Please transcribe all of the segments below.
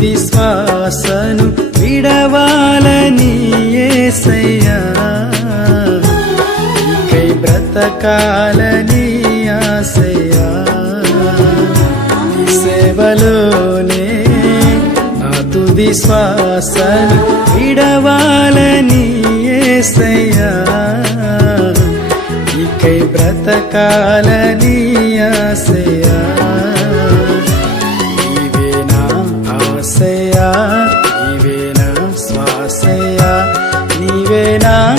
తుది శ్వాసను విడవాలని ఏసయ్యా. నీకై బ్రతకాలని ఆశయ్యా. సేవలోనే నా తుది శ్వాసను విడవాలని ఏసయ్యా. నీకై బ్రతకాలని ఆశయా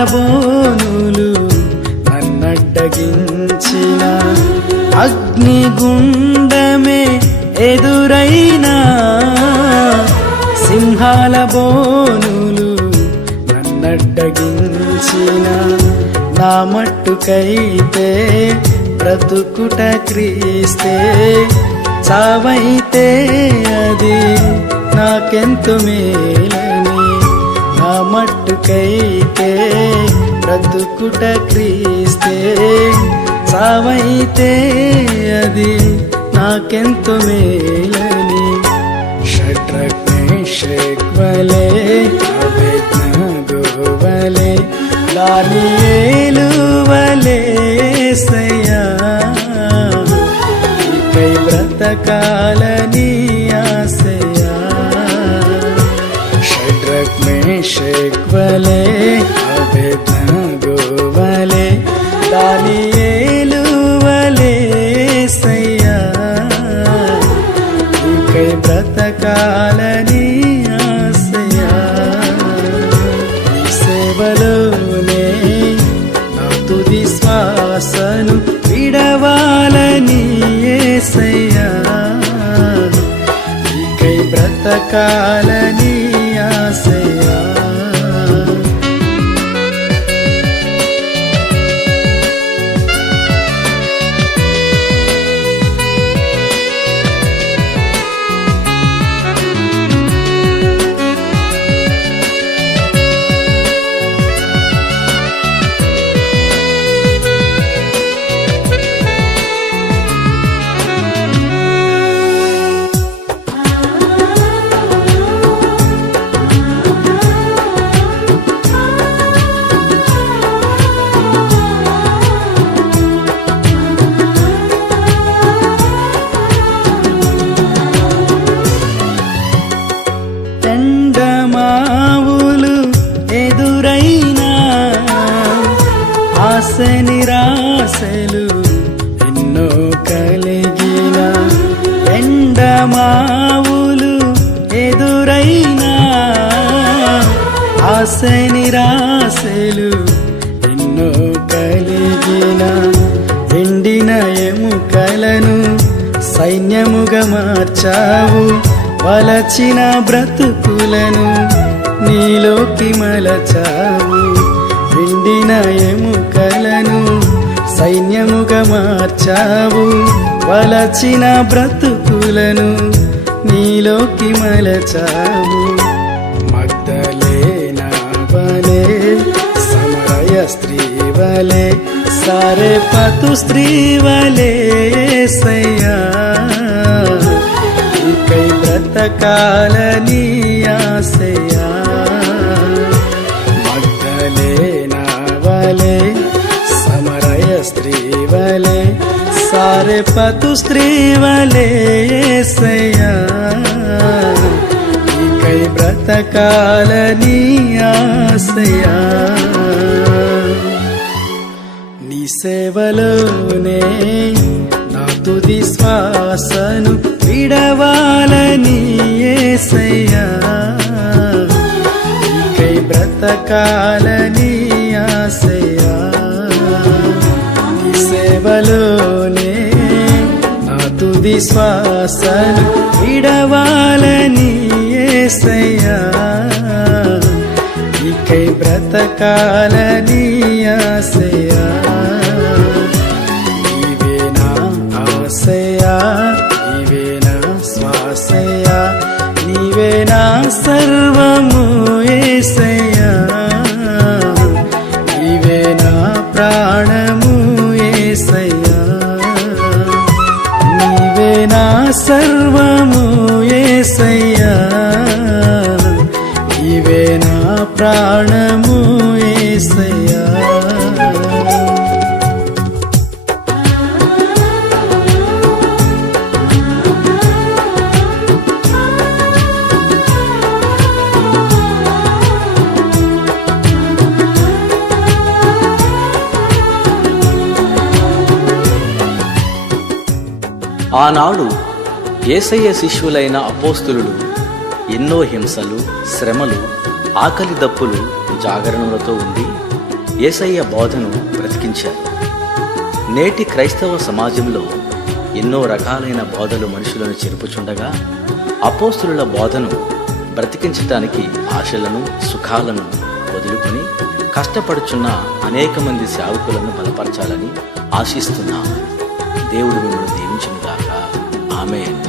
బాణబోనులు బోనులు నన్నడ్డగించిన అగ్నిగుండమే ఎదురైనా సింహాల బోనులు నన్నడ్డగించిన నా మట్టుకైతే బ్రతుకుట క్రీస్తే చావైతే అది నాకెంత మేలే? మట్టుకైతే బ్రతుకుట క్రీస్తే సావైతే అది నాకెంత మేలని. షట్రగ్నేషక్వలే అభిజ్ఞగోవలే లాలియేలువలే సయ్యా. నీకై బ్రతకాలని షడ్రగ్నేషక్వలే అభిజ్ఞగోవలే దానియేలువలే సయ్యా. నీకై బ్రతకాలని ఆశయా. సేవలోనే నా తుది శ్వాసను విడవాలని ఏసయ్యా. నీకై బ్రతకాలని కలిగిన ఎండమావులు ఎదురైనా ఆశ నిరాశలు ఎన్నో కలిగిన ఎండిన ఎముకలను సైన్యముగా మార్చావు. వలచిన బ్రతుకులను నీలోకి మలచావు. ఎండిన ఎముకలు సైన్యముగా మార్చావు. వలచిన బ్రతుకులను నీలోకి మలచావు. మగ్ధలేనా వలే సమరయ స్త్రీ వలే సారే పతు స్త్రీ వలే సయ్యా ఇకై బ్రతకాలని ఆశయా సారే పతు స్త్రీ వలే సయ్యా ఇకై బ్రతకాలని ఆశయా నీ సేవలోనే నా తుది శ్వాసను విడవాలని ఏసయ్యా నీకై బ్రతకాలని ఆశయా నీ సేవలో తుది శ్వాసను విడవాలని ఏసయ్యా. నీకై బ్రతకాలని ఆశయా ప్రాణము ఏసయ్యా. ఆనాడు ఏసయ్య శిష్యులైన అపోస్తులు ఎన్నో హింసలు శ్రమలు ఆకలి దప్పులు జాగరణలతో ఉండి ఏసయ్య బోధను బ్రతికించారు. నేటి క్రైస్తవ సమాజంలో ఎన్నో రకాలైన బోధలు మనుషులను చెరుపుచుండగా అపోస్తుల బోధను బ్రతికించటానికి ఆశలను సుఖాలను వదులుకొని కష్టపడుచున్న అనేక మంది సేవకులను బలపరచాలని ఆశిస్తున్నాము దేవుడు మిమ్మల్ని దీవించునుగాక. ఆమె